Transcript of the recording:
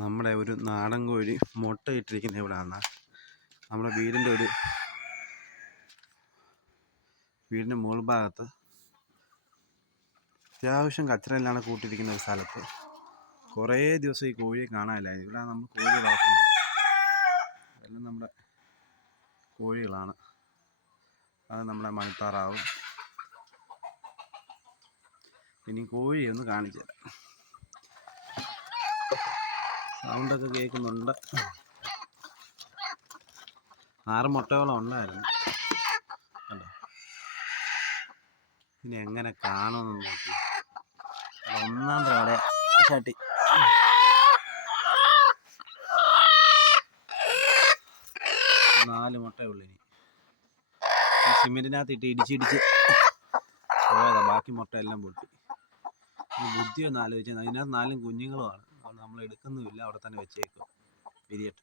നമ്മുടെ ഒരു നാടൻ കോഴി മുട്ടയിട്ടിരിക്കുന്ന ഇവിടെയാണ് നമ്മുടെ വീടിന്റെ ഒരു വീടിന്റെ മുകൾ ഭാഗത്ത് അത്യാവശ്യം കച്ചറയിലാണ് കൂട്ടിയിരിക്കുന്ന ഒരു സ്ഥലത്ത്. കുറേ ദിവസം ഈ കോഴിയെ കാണാനില്ല ഇവിടെ നമ്മൾ കോഴി വളർത്തുന്നത്. എല്ലാം നമ്മുടെ കോഴികളാണ്. അത് നമ്മുടെ മണിത്താറാവും ഇനി കോഴിയൊന്ന് കാണിച്ചു തരാം സൗണ്ടൊക്കെ കേൾക്കുന്നുണ്ട്. ആറ് മുട്ടയോളം ഉണ്ടായിരുന്നു. കണ്ടോ? ഇനി എങ്ങനെ കാണുമെന്ന് നോക്കി. ഒന്നാം തവണ ചാട്ടി. നാല് മുട്ടയേ ഉള്ളൂ ഇനി. ഈ സിമെന്റിനകത്ത് ഇട്ട് ഇടിച്ചിടിച്ച് പോയതാ. ബാക്കി മുട്ട എല്ലാം പൊട്ടി. ഈ ബുദ്ധി ഒന്ന് ആലോചിച്ചാൽ അതിനകത്ത് നാലും കുഞ്ഞുങ്ങളുമാണ് നമ്മൾ എടുക്കുന്നുമില്ല അവിടെ തന്നെ വെച്ചേക്കും. വിരിയട്ടെ